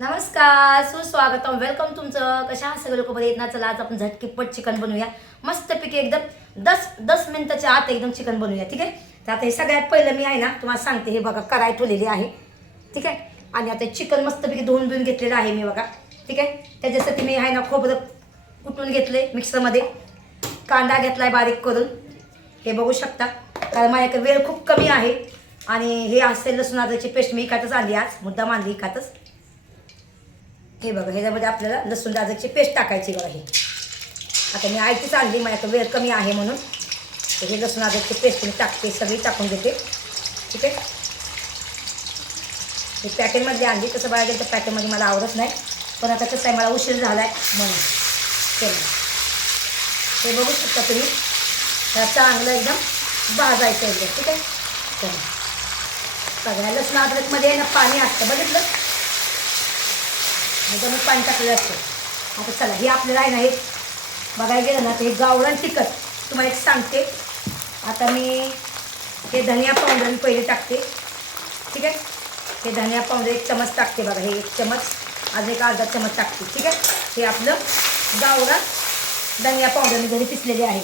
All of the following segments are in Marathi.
नमस्कार, सुस्वागतम, वेलकम तुमचं. कशा सगळे लोक बरे आहेत ना. चला आज आपण झटकीपट चिकन बनवूया. मस्तपैकी एकदम 10 मिनिटाच्या आत एकदम चिकन बनवूया. ठीक आहे. तर आता हे सगळ्यात पहिलं मी आहे ना तुम्हाला सांगते. हे बघा कढाई ठेवलेली आहे. ठीक आहे. आणि आता चिकन मस्तपैकी धुवून घेतलेलं आहे मी बघा. ठीक आहे. त्याच्यासाठी मी आहे ना खोबरं कुटून घेतले मिक्सरमध्ये. कांदा घेतलाय बारीक करून. हे बघू शकता. कारण माझ्याकडे वेळ खूप कमी आहे. आणि हे असेल लसूण अद्रकची पेस्ट मी इकातच आणली आज. मुद्दाम आणली इकातच. हे बघा ह्याच्यामध्ये आपल्याला लसूण अद्रकची पेस्ट टाकायची बघा. ही आता मी आयतीच आणली, माझ्याकडे वेळ कमी आहे म्हणून. तर हे लसूण अद्रकची पेस्ट मी टाकते, सगळी टाकून घेते. ठीक आहे. हे पॅकेटमधली आणली. तसं बघायला गेलं तर पॅकेटमध्ये मला आवडत नाही, पण आता कसं आहे मला उशीर झाला आहे म्हणून केलं. हे बघू शकता तुम्ही. चांगलं एकदम भाजायचं एकदम. ठीक आहे. चला सगळ्या लसूण अद्रकमध्ये ना पाणी असतं, बघितलं. एकदम पाणी टाकलेलं असतं. आता चला हे आपल्याला आहे ना हे बघायला गेलं ना तर हे गावरान तिखट तुम्हाला एक सांगते. आता मी हे धनिया पावडर मी पहिले टाकते. ठीक आहे. हे धनिया पावडर 1 चमच टाकते बघा. हे 1 चमच, आज एक अर्धा चमच टाकते. ठीक आहे. हे आपलं गावरान धनिया पावडर मी घरी पिसलेली आहे.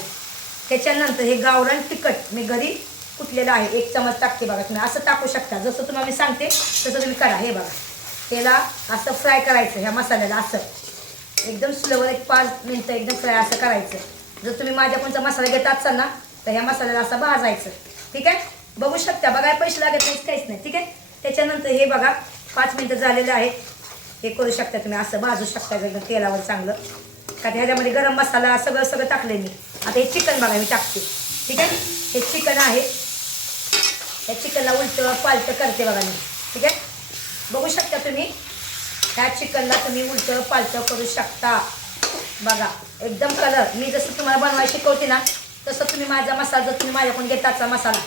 त्याच्यानंतर हे गावरान तिखट मी घरी कुटलेलं आहे, 1 चमच टाकते बघा. तुम्ही असं टाकू शकता, जसं तुम्हाला मी सांगते तसं तुम्ही करा. हे बघा त्याला असं फ्राय करायचं. ह्या मसाल्याला असं एकदम स्लोवर 1-5 मिनटं एकदम फ्राय असं करायचं. जर तुम्ही माझ्या कोणता मसाला घेत असाल ना तर ह्या मसाल्याला असं भाजायचं. ठीक आहे. बघू शकता. बघायला पैसे लागत नाही, काहीच नाही. ठीक आहे. त्याच्यानंतर हे बघा 5 मिनटं झालेले आहेत. हे करू शकता तुम्ही, असं भाजू शकता एकदम तेलावर चांगलं. का ह्याच्यामध्ये गरम मसाला सगळं टाकले मी. आता हे चिकन बघा मी टाकते. ठीक आहे. हे चिकन आहे. या चिकनला उलटं पालटं करते बघा मी. ठीक आहे. बघू शकता तुम्ही. ह्या चिकनला तुम्ही उलटं पालटं करू शकता बघा. एकदम कलर मी जसं तुम्हाला बनवायला शिकवते ना तसं तुम्ही माझा मसाला, जर तुम्ही माझ्याकडून घेताचा मसाला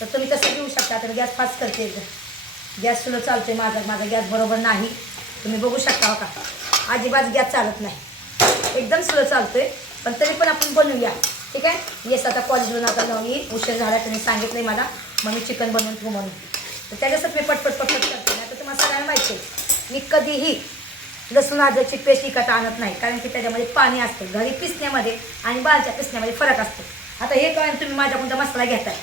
तर तुम्ही तसं घेऊ शकता. तर गॅस फास्ट करते एकदम. गॅस स्लो चालते माझा गॅस बरोबर नाही. तुम्ही बघू शकता का अजिबात गॅस चालत नाही, एकदम स्लो चालतोय. पण तरी पण आपण बनवूया. ठीक आहे. येस आता कॉलेजवरून आता जाऊन येईल, उशीर झाला. तुम्ही सांगितलं मला मग मी चिकन बनवून ठेवू म्हणून. तर त्याच्यासाठी मी पटपट करते. नाही तर तुम्हाला सगळ्यांना माहिती आहे मी कधीही लसूण अद्रकची पेस्ट विकत आणत नाही, कारण की त्याच्यामध्ये पाणी असतं. घरी पिसण्यामध्ये आणि बाहेरच्या पिसण्यामध्ये फरक असतो. आता हे कारण तुम्ही माझ्या कोणता मसाला घेताय,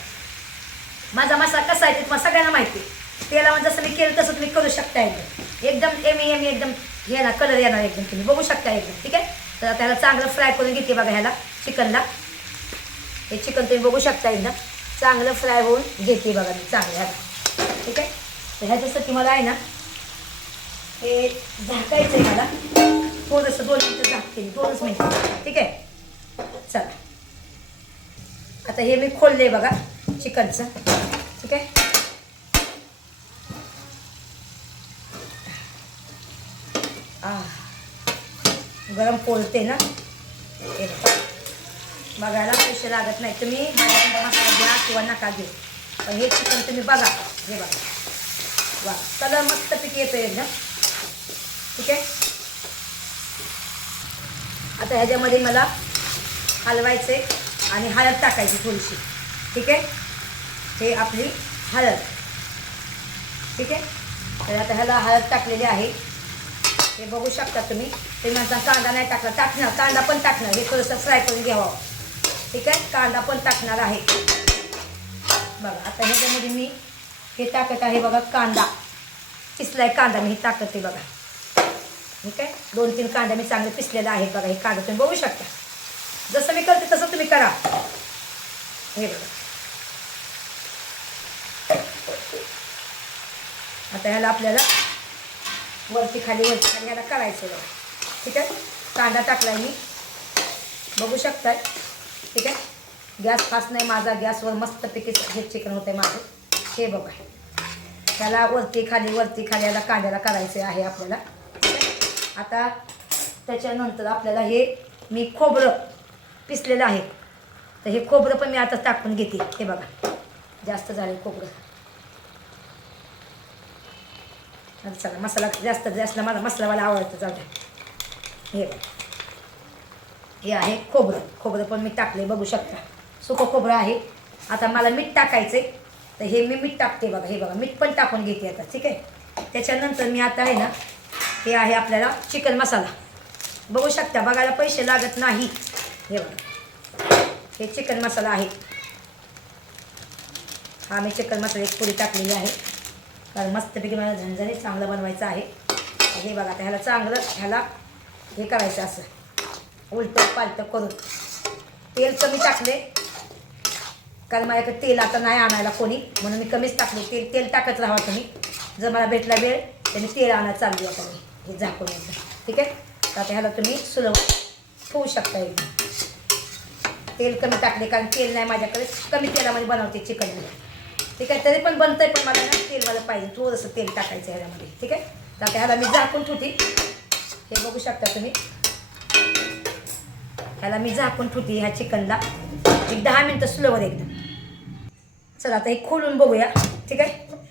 माझा मसाला कसा आहे ते तुम्हाला सगळ्यांना माहिती आहे. तेलामध्ये जसं मी केलं तसं तुम्ही करू शकता. एकदम एमी एकदम हे ना कलर येणार एकदम, तुम्ही बघू शकता एकदम. ठीक आहे. तर त्याला चांगलं फ्राय करून घेते बघा. ह्याला चिकनला हे चिकन तुम्ही बघू शकता एकदम चांगलं फ्राय होऊन घेते बघा मी चांगलं ह्याला. ठीक आहे. तर ह्याच्यासाठी मला आहे ना हे झाकायचं आहे. मला थोडंसं 2 मिनटं झाकते, 2च मिनटं. ठीक आहे. चला आता हे मी खोलले बघा चिकनचं. ठीक आहे. गरम पोळते ना हे बघायला पैसे लागत नाही. तुम्ही माझ्याकडे मसाला घ्या किंवा नका घेऊ, पण हे चिकन तुम्ही बघा. हे बघा वा कलर मस्तपैकी येतो एकदम. ठीक आहे. आता ह्याच्यामध्ये मला हलवायचे आणि हळद टाकायची थोडीशी. ठीक आहे. हे आपली हळद. ठीक आहे. तर आता ह्याला हळद टाकलेली आहे. हे बघू शकता तुम्ही. माझा कांदा नाही टाकला, टाकणार कांदा पण टाकणार. हे थोडंसं फ्राय करून घ्यावं. ठीक आहे. कांदा पण टाकणार आहे बघा. आता ह्याच्यामध्ये मी हे टाकत आहे बघा कांदा. पिसलाय कांदा मी हे टाकते बघा. ठीक आहे. 2-3 कांदा मी चांगले पिसलेला आहे बघा. हे कांदा तुम्ही बघू शकता. जसं मी करते तसं तुम्ही करा. हे बघा. आता ह्याला आपल्याला वरती खाली ह्याला करायचं बघा. ठीक आहे. कांदा टाकलाय मी बघू शकताय. ठीक आहे. गॅस फास्ट नाही माझा, गॅसवर मस्तपैकी हे चिकन होतं आहे माझं. हे बघा त्याला वरती खाली याला कांद्याला करायचे आहे आपल्याला. आता त्याच्यानंतर आपल्याला हे मी खोबरं पिसलेलं आहे, तर हे खोबरं पण मी आता टाकून घेते. हे बघा जास्त झाले खोबरं. आता चला मसाला जास्त माझा मसालावाला आवडतं. जाऊ द्या. हे बघा हे आहे खोबरं पण मी टाकले बघू शकता. सुकं खोबरं आहे. आता मला मीठ टाकायचं आहे, तर हे मी मीठ टाकते बघा. हे बघा मीठ पण टाकून घेते आता. ठीक आहे. त्याच्यानंतर मी आता आहे ना हे आहे आपल्याला चिकन मसाला. बघू शकता, बघायला पैसे लागत नाही. हे बघा, हे चिकन मसाला आहे. हा मी चिकन मसाला एक पुडी टाकलेली आहे, कारण मस्तपैकी मला झणझणीत चांगलं बनवायचं आहे. हे बघा, आता ह्याला चांगलं हे करायचं असं उलटं पालटं करून. तेल कमी टाकले, कारण माझ्याकडे तेल आता नाही आणायला कोणी, म्हणून मी कमीच टाकले. तेल टाकत राहा तुम्ही. जर मला भेटला वेळ तर मी तेल आणायला चालली आता मी हे झाकून यायचं. ठीक आहे, तर आता ह्याला तुम्ही सुलभ ठेवू शकता. एकदम तेल कमी टाकले, कारण तेल नाही माझ्याकडे, कमी तेलामध्ये बनवते चिकन. ठीक आहे, तरी पण बनतंय, पण मला ना तेल मला पाहिजे, थोडंसं तेल टाकायचं ह्याच्यामध्ये. ठीक आहे, तर आता ह्याला मी झाकून ठेवते. हे बघू शकता तुम्ही, ह्याला मी झाकून ठेवते ह्या चिकनला एक 10 मिनटं स्लोवर एकदम. चला आता हे खोलून बघूया. ठीक आहे,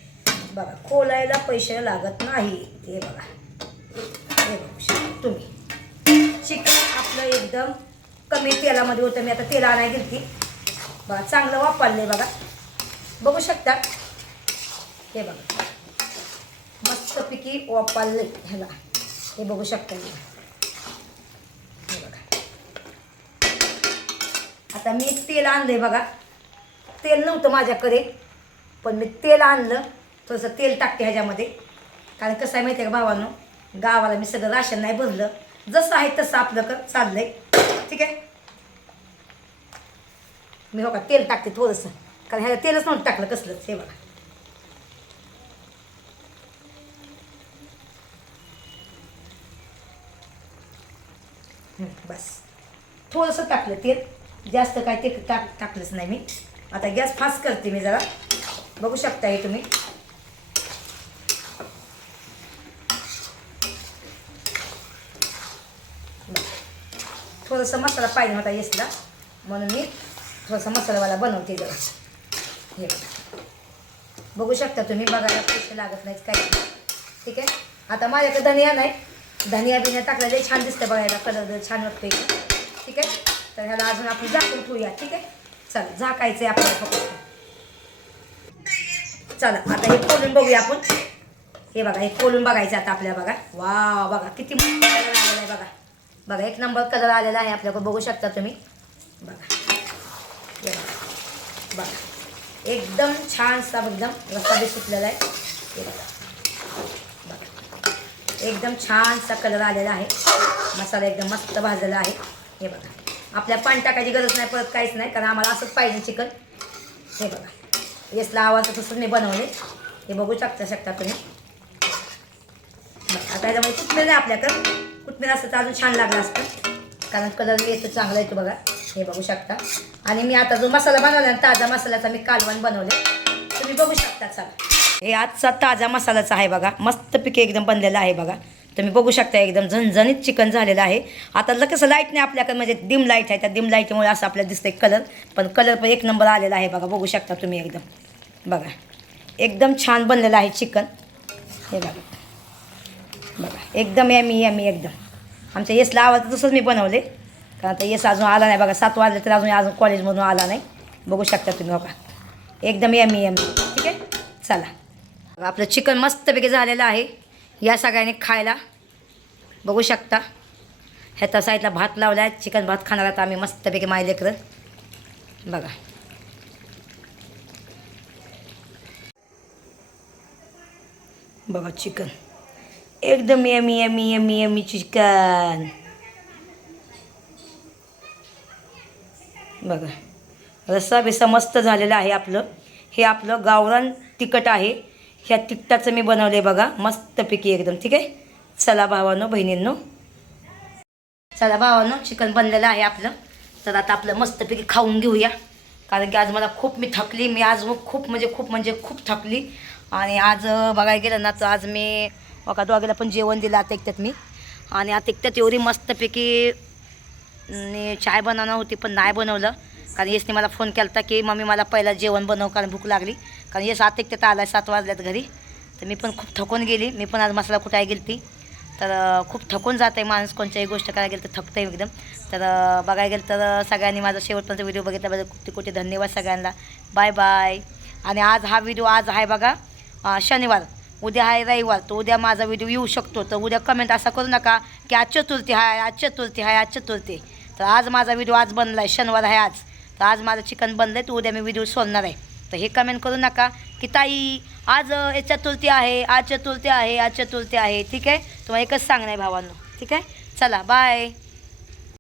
बघा खोलायला पैसे लागत नाही. हे बघा, हे बघू शकता तुम्ही, चिकन आपलं एकदम कमी तेलामध्ये होतं. मी आता तेल आणायला गेली, बघा चांगलं वापरलं बघा, बघू शकता. हे बघा मस्तपैकी वापरलं ह्याला. हे बघू शकता. हे बघा, आता मी तेल आणलंय बघा. तेल नव्हतं माझ्याकडे, पण मी तेल आणलं. थोडंसं तेल टाकते ह्याच्यामध्ये, कारण कसं आहे माहिती आहे का भावांनो, गावाला मी सगळं राशन नाही भरलं, जसं आहे तसं आपलं चाललंय. ठीक आहे, मी हो का तेल टाकते थोडंसं, कारण ह्याला तेलच नव्हतं टाकलं कसलंच. हे बघा, बस थोडंसं टाकलं तेल, जास्त काय ते टाकलंच नाही मी. आता गॅस फास्ट करते मी जरा, बघू शकता हे तुम्ही. थोडंसं मसाला पाहिजे होता येसला, म्हणून मी थोडासा मसालावाला बनवते जरा. हे बघू शकता तुम्ही, बघायला पैसे लागत नाहीत काय. ठीक आहे, आता माझ्याकडे धनिया नाही, धनिया बिनिया टाकलेले छान दिसतं बघायला, कलर छान वाटते. ठीक आहे, तर ह्याला अजून आपण झाकून ठेवूया. ठीक आहे, चला झाकायचं आहे आपल्याला फक्त. चला आता हे खोलून बघूया आपण. हे बघा, हे खोलून बघायचं आता आपल्याला. बघा, वा बघा किती मस्त कलर आलेला आहे. बघा बघा, एक नंबर कलर आलेला आहे आपल्याकडे, बघू शकता तुम्ही. बघा, हे बघा, बघा एकदम छानसा एकदम रस्सा बी सुटलेला आहे. हे बघा, बघा एकदम छानसा कलर आलेला आहे. मसाला एकदम मस्त भाजलेला आहे. हे बघा, आपल्या पाणी टाकायची गरज नाही परत, काहीच नाही, कारण आम्हाला असंच पाहिजे चिकन. हे बघा, येसला आवाज तसंच मी बनवले. हे बघू शकता तुम्ही. आता त्याच्यामध्ये कुठमेर नाही आपल्याकडं, कुठमेर असतं तर अजून छान लागलं असतं, कारण कलर येतो चांगला येतो. बघा, हे बघू शकता. आणि मी आता जो मसाला बनवला ताजा मसाल्याचा मी कालवण बनवले, तुम्ही बघू शकता. चला, हे आजचा ताजा मसालाचा आहे बघा, मस्तपैकी एकदम बनलेला आहे. बघा तुम्ही बघू शकता, एकदम झणझणीत चिकन झालेलं आहे. आता कसं लाईट नाही आपल्याकडे, म्हणजे डिम लाईट आहे, त्या डिम लाईटमुळे असं आपल्याला दिसतंय कलर, पण कलर पण एक नंबर आलेला आहे. बघा बघू शकता तुम्ही एकदम. बघा एकदम छान बनलेलं आहे चिकन. हे बघा, बघा एकदम यमी यमी एकदम. आमच्या येसला आवाज तसंच मी बनवले, कारण आता येस अजून आला नाही. बघा 7 वाजले तर अजून कॉलेजमधून आला नाही. बघू शकता तुम्ही. बघा एकदम यमी यमी. ठीक आहे, चला आपलं चिकन मस्तपैकी झालेलं आहे. या सगळ्यांनी खायला. बघू शकता, ह्याच्या साईडला भात लावला आहे, चिकन भात खाणार आता आम्ही मस्तपैकी माझे लेकरं. बघा, बघा चिकन एकदम yummy yummy yummy yummy chicken. बघा रस्सा बिस्सा मस्त झालेला आहे आपलं. हे आपलं गावरान तिखट आहे, ह्या तिखटाचं मी बनवलं आहे बघा मस्तपैकी एकदम. ठीक आहे, चला भावांनो बहिणींनो, चला भावांनो चिकन बनलेलं आहे आपलं. तर आता आपलं मस्तपैकी खाऊन घेऊया, कारण की आज मला मी थकली. मी आज खूप थकली. आणि आज बघायला गेलं ना तर आज मी बघा दोघीला पण जेवण दिलं आता एकट्यात मी. आणि आता एकट्यात एवढी मस्तपैकी चाय बनवणार होती पण नाही बनवलं, कारण येसने मला फोन केला होता की मम्मी मला पहिला जेवण बनव, कारण भूक लागली. कारण येस आता एकट्यात आला 7 वाजल्यात घरी. तर मी पण खूप थकून गेली. मी पण आज मसाला कुटायला गेली ती, तर खूप थकून जात आहे माणूस, कोणत्याही गोष्ट करायला गेलं तर थकतं आहे एकदम. तर बघायला गेलं तर सगळ्यांनी माझा शेवटपर्यंत व्हिडिओ बघितल्याबद्दल खूप धन्यवाद सगळ्यांना. Bye bye. आणि आज हा व्हिडिओ आहे बघा शनिवार, उद्या आहे रविवार, तर उद्या माझा व्हिडिओ येऊ शकतो. तर उद्या कमेंट असा करू नका की आज चतुर्थी आहे, आज चतुर्थी आहे, आज चतुर्थी. तर आज माझा व्हिडिओ आज बनला आहे, शनिवार आहे आज. तर आज माझं चिकन बनलं आहे, तर उद्या मी व्हिडिओ सोडणार आहे. तर हे कमेंट करू नका की ताई आज चतुर्थी आहे, आज चतुर्थी आहे, आज चतुर्थी आहे. ठीक आहे, तुम्हाला एकच सांगणं आहे भावांनो. ठीक आहे, चला बाय.